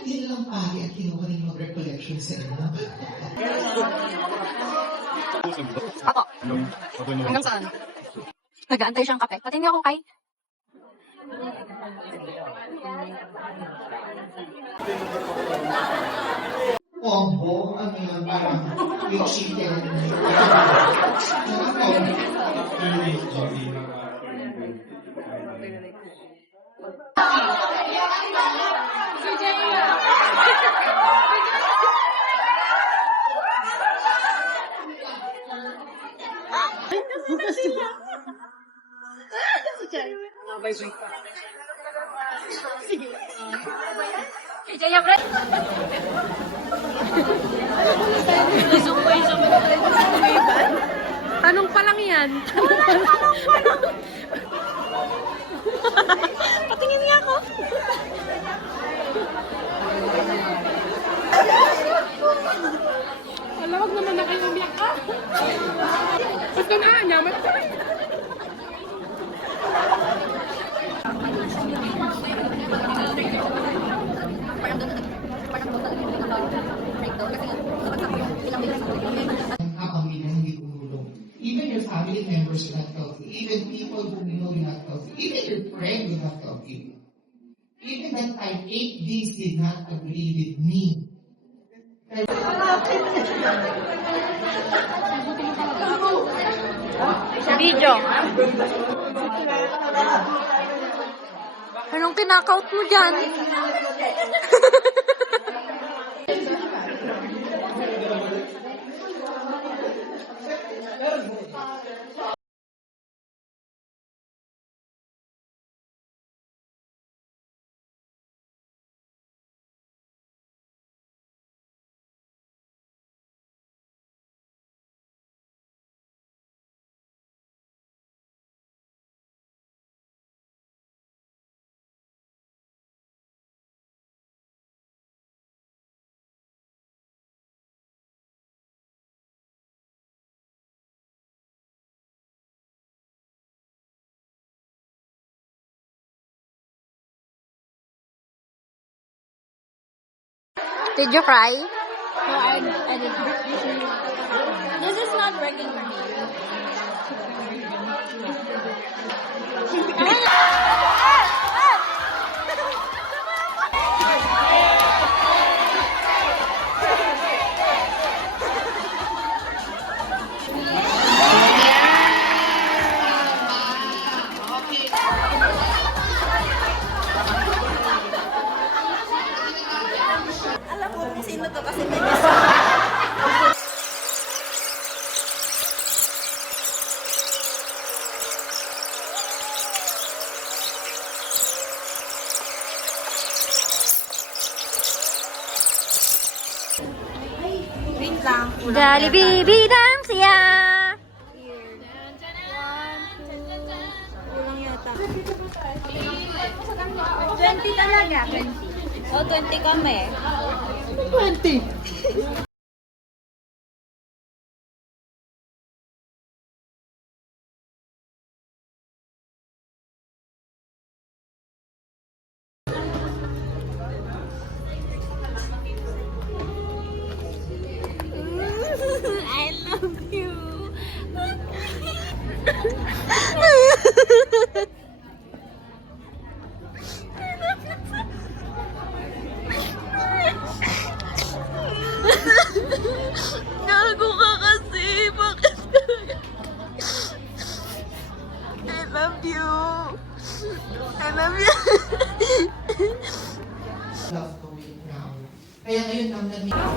Yun lang pari at kinuha rin mag-recollection sa inyo. Ako. Hanggang saan? Nag-aantay siyang kape. Pati hindi ako kay. Combo, ano yun, parang with chicken. Jaya, Fred! Tanong pa lang yan. Patingin nga ako. Wala, wag naman na kayo umiyak ka. Basta na, nyaman ka. Even your family members will not help you. Even people who you know will not help you. Even your friend will not help you. Even that time, 8 days did not agree with me. Video. Anong kinakaut mo dyan? Did you cry? No, I didn't. This is not working for me. Alam ko kung sino to kasi may wait lang. Jollibee dance ya. Kulang yata. 20 talaga. 20. Oh, 20 kami. 20! I love you. Gago ka kasi. Bakit? I love you. I love you. Love going now. Kaya ngayon ang nag-isang